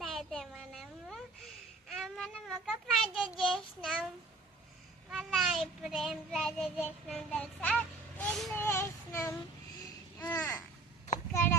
ఇక్కడైతే మనం ఒక ప్రాజెక్ట్ చేసినాం. మళ్ళా ఇప్పుడు ఏం ప్రాజెక్ట్ చేసినాం తెలుసా? ఇల్లు చేసినాం. ఇక్కడ